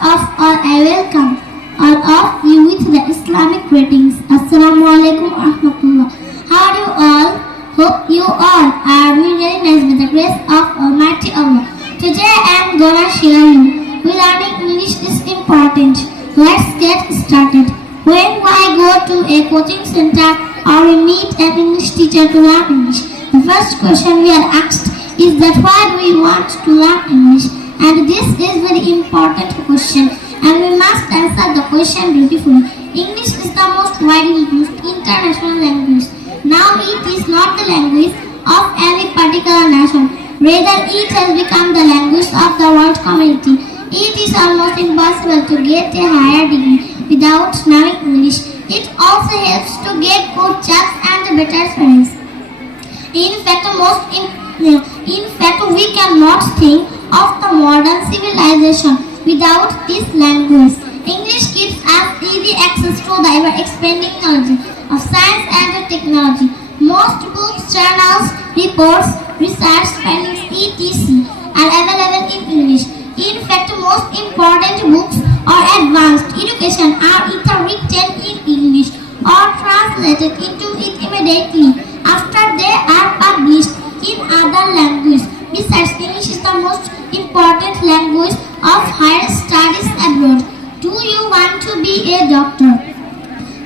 of all, I welcome all of you with the Islamic greetings. Assalamu alaikum wa rahmatullah. How are you all? Hope you all are really nice with the grace of Almighty Allah. Today I am gonna share you. Learning English is important. Let's get started. When I go to a coaching center or we meet an English teacher to learn English, the first question we are asked is that why do we want to learn English? And this is very important question and we must answer the question beautifully. English is the most widely used international language. Now it is not the language of any particular nation. Rather, it has become the language of the world community. It is almost impossible to get a higher degree without knowing English. It also helps to get good jobs and better friends. In fact, we cannot think of the modern civilization without this language. English gives us easy access to the ever-expanding knowledge of science and technology. Most books, journals, reports, research findings, etc. are available in English. In fact, most important books or advanced education are either written in English or translated into it immediately after they are published in other languages. Besides, English is the most important language of higher studies abroad. Do you want to be a doctor?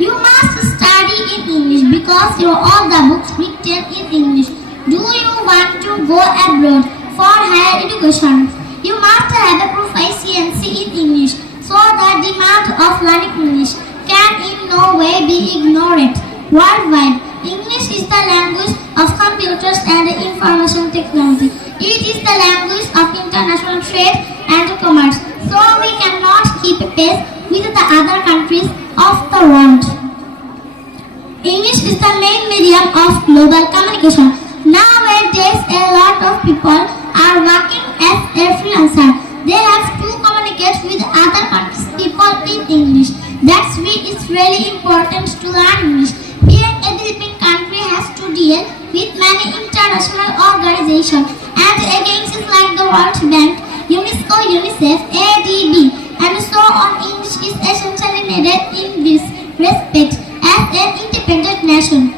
You must study in English because all the books written in English. Do you want to go abroad for higher education? You must have a proficiency in English so the demand of learning English can in no way be ignored. Worldwide, English is the language of computers and information technology. It is the language of international trade and commerce, so we cannot keep pace with the other countries of the world. English is the main medium of global communication. Nowadays, a lot of people are working as a freelancer. They have to communicate with other countries' people in English. That's why it's really important to learn English. Being a developing country has to deal with many international organizations and agencies like the World Bank, UNESCO, UNICEF, ADB, and so on. English is essentially needed in this respect as an independent nation.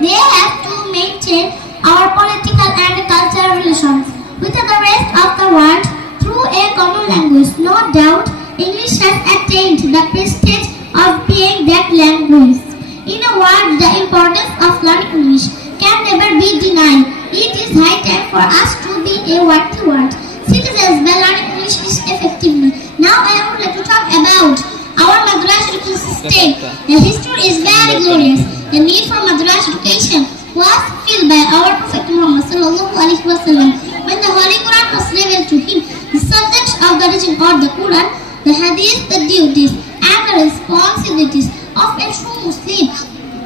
They have to maintain our political and cultural relations with the rest of the world through a common language. No doubt, English has attained the prestige of being that language. In a word, the importance of learning English can never be denied. It is high time for us to be a worthy world citizens by learning English effectively. Now I would like to talk about our madrasa education system. The history is very glorious. The need for madrasa education was filled by our Prophet Muhammad sallallahu alaihi wasallam when the Holy Quran was revealed to him. The subjects of the religion or the Quran, the Hadith, the duties and the responsibilities of a true Muslim.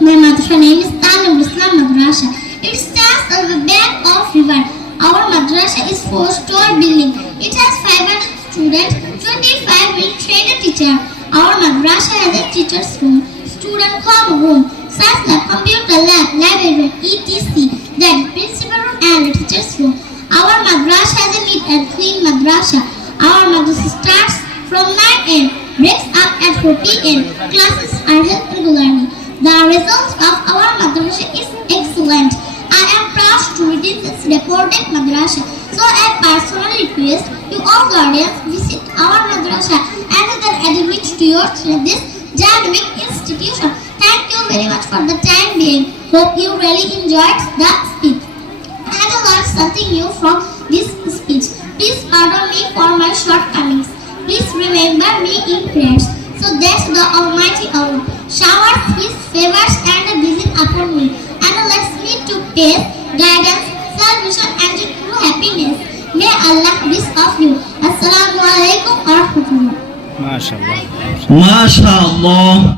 My madrasa name is Talim Islam Madrasa. It stands on the bank of river. Our madrasa is 4-story building. It has 500 students, 25 will train a teacher. Our madrasa has a teacher's room, student home room, science lab, computer lab, library, etc. That principal room and the teacher's room. Our madrasa has a neat and clean madrasa. Our madrasa starts from 9 am, breaks up at 4 pm. Classes are held regularly. The result of our madrasa is excellent. I am proud to retain this reported madrasa. So I personally request you all guardians visit our madrasa and then admit to your children this dynamic institution. Thank you very much for the time being. Hope you really enjoyed the speech and learned something new from this speech. Please pardon me for my shortcomings. Please remember me in prayers. So that the Almighty Allah showers His favors and blessing upon me and lets me to peace, guidance, salvation and true happiness. May Allah bless of you. Assalamu alaikum wa rahmatullah. MashaAllah.